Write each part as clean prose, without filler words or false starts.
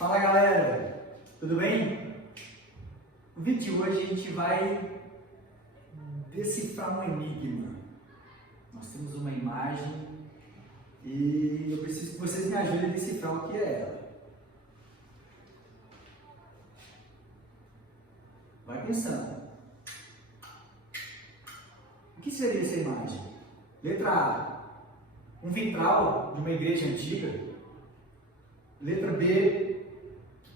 Fala galera, tudo bem? No vídeo de hoje a gente vai decifrar um enigma. Nós temos uma imagem e eu preciso que vocês me ajudem a decifrar o que é ela. Vai pensando. O que seria essa imagem? Letra A, um vitral de uma igreja antiga. Letra B,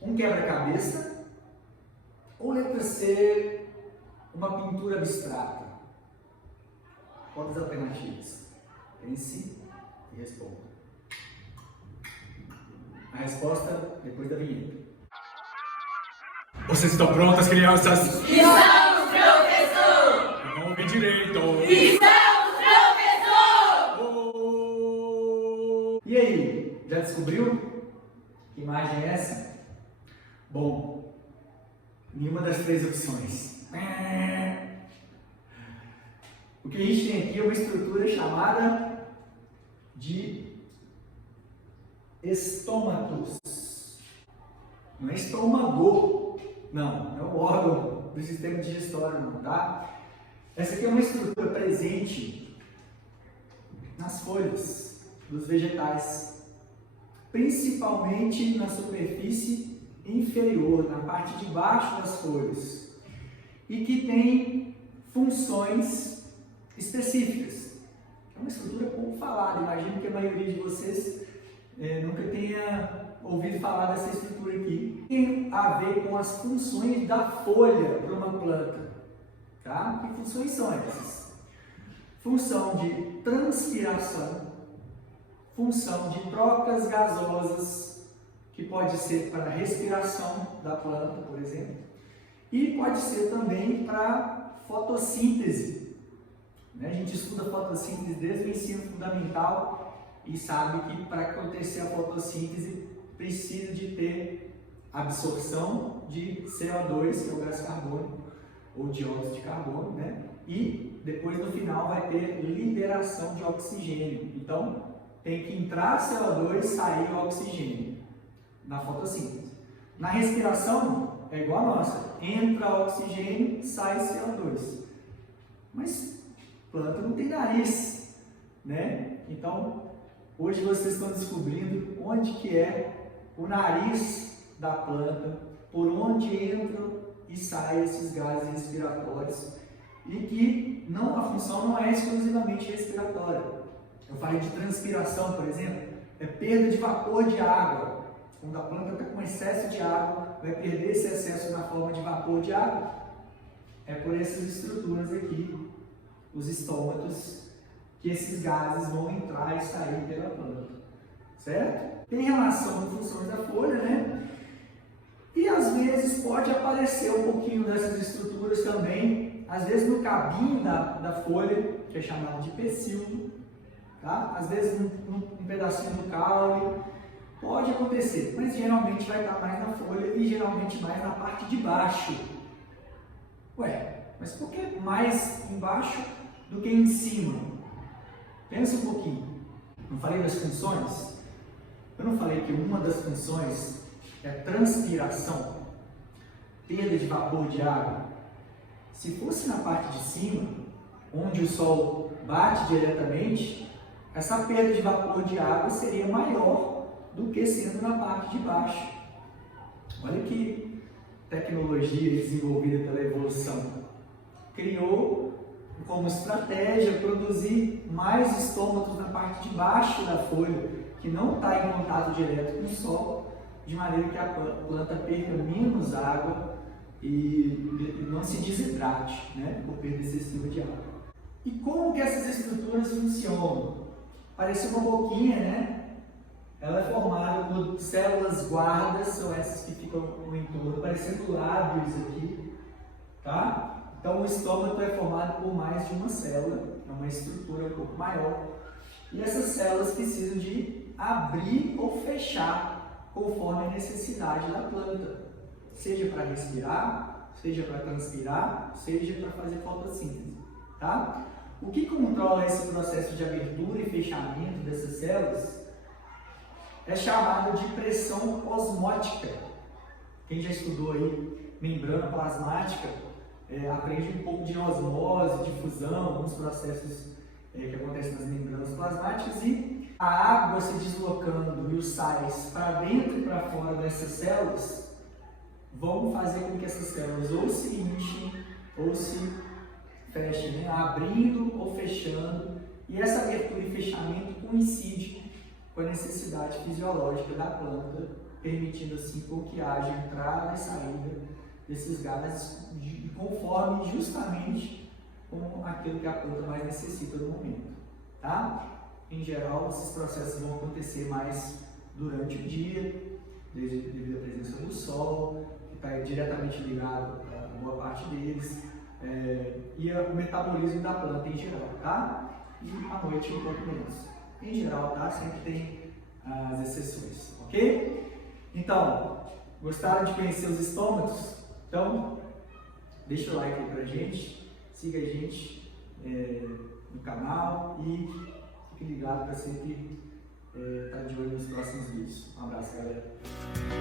um quebra-cabeça. Ou letra C, uma pintura abstrata? Quantas alternativas? Pense e responda. A resposta depois da vinheta. Vocês estão prontas, crianças? Estamos, professor! Não ouvi direito. Estamos, professor! Oh! E aí, já descobriu? Que imagem é essa? Bom, nenhuma das três opções. O que a gente tem aqui é uma estrutura chamada de estômatos. Não é estômago, não é o órgão do sistema digestório, não, tá? Essa aqui é uma estrutura presente nas folhas dos vegetais, principalmente na superfície inferior, na parte de baixo das folhas, e que tem funções específicas. É uma estrutura pouco falada, imagino que a maioria de vocês nunca tenha ouvido falar dessa estrutura aqui. Tem a ver com as funções da folha para uma planta. Tá? Que funções são essas? Função de transpiração, função de trocas gasosas, que pode ser para a respiração da planta, por exemplo, e pode ser também para fotossíntese. A gente estuda fotossíntese desde o ensino fundamental e sabe que para acontecer a fotossíntese precisa de ter absorção de CO2, que é o gás carbônico, ou dióxido de carbono, né? E depois no final vai ter liberação de oxigênio. Então tem que entrar CO2 e sair oxigênio na fotossíntese. Na respiração é igual a nossa, entra oxigênio, sai CO2. Mas planta não tem nariz, né? Então hoje vocês estão descobrindo onde que é o nariz da planta, por onde entram e saem esses gases respiratórios, e que a função não é exclusivamente respiratória. Eu falei de transpiração, por exemplo, é perda de vapor de água. Quando a planta está com excesso de água, vai perder esse excesso na forma de vapor de água. É por essas estruturas aqui, os estômatos, que esses gases vão entrar e sair pela planta. Certo? Tem relação com funções da folha, né? E às vezes pode aparecer um pouquinho dessas estruturas também, às vezes no cabinho da folha, que é chamado de pecíolo, tá? Às vezes um pedacinho do caule, pode acontecer, mas geralmente vai estar mais na folha e geralmente mais na parte de baixo. Ué, mas por que mais embaixo do que em cima? Pensa um pouquinho. Não falei das funções? Eu não falei que uma das funções é transpiração, perda de vapor de água? Se fosse na parte de cima, onde o sol bate diretamente, essa perda de vapor de água seria maior do que sendo na parte de baixo. Olha que tecnologia desenvolvida pela evolução. Criou como estratégia produzir mais estômatos na parte de baixo da folha, que não está em contato direto com o sol, de maneira que a planta perca menos água e não se desidrate, né, por perda excessiva de água. E como que essas estruturas funcionam? Parece uma boquinha, né? Ela é formada por células guardas, são essas que ficam no entorno, parecendo lábios aqui, tá? Então o estômago é formado por mais de uma célula, é uma estrutura um pouco maior, e essas células precisam de abrir ou fechar conforme a necessidade da planta, seja para respirar, seja para transpirar, seja para fazer fotossíntese, tá? O que controla esse processo de abertura e fechamento dessas células é chamado de pressão osmótica. Quem já estudou aí membrana plasmática aprende um pouco de osmose, difusão, alguns processos que acontecem nas membranas plasmáticas, e a água se deslocando e os sais para dentro e para fora dessas células vão fazer com que essas células ou se inchem ou se fechem, né? Abrindo ou fechando, e essa abertura e fechamento coincide com a necessidade fisiológica da planta, permitindo assim com que haja entrada e saída desses gases conforme justamente com aquilo que a planta mais necessita no momento, tá? Em geral, esses processos vão acontecer mais durante o dia, devido à presença do sol, que está diretamente ligado a boa parte deles, e o metabolismo da planta em geral, tá? E à noite um pouco menos. Em geral, tá? Sempre tem as exceções, ok? Então, gostaram de conhecer os estômagos? Então, deixa o like aí pra gente, siga a gente no canal e fique ligado para sempre estar de olho nos próximos vídeos. Um abraço, galera!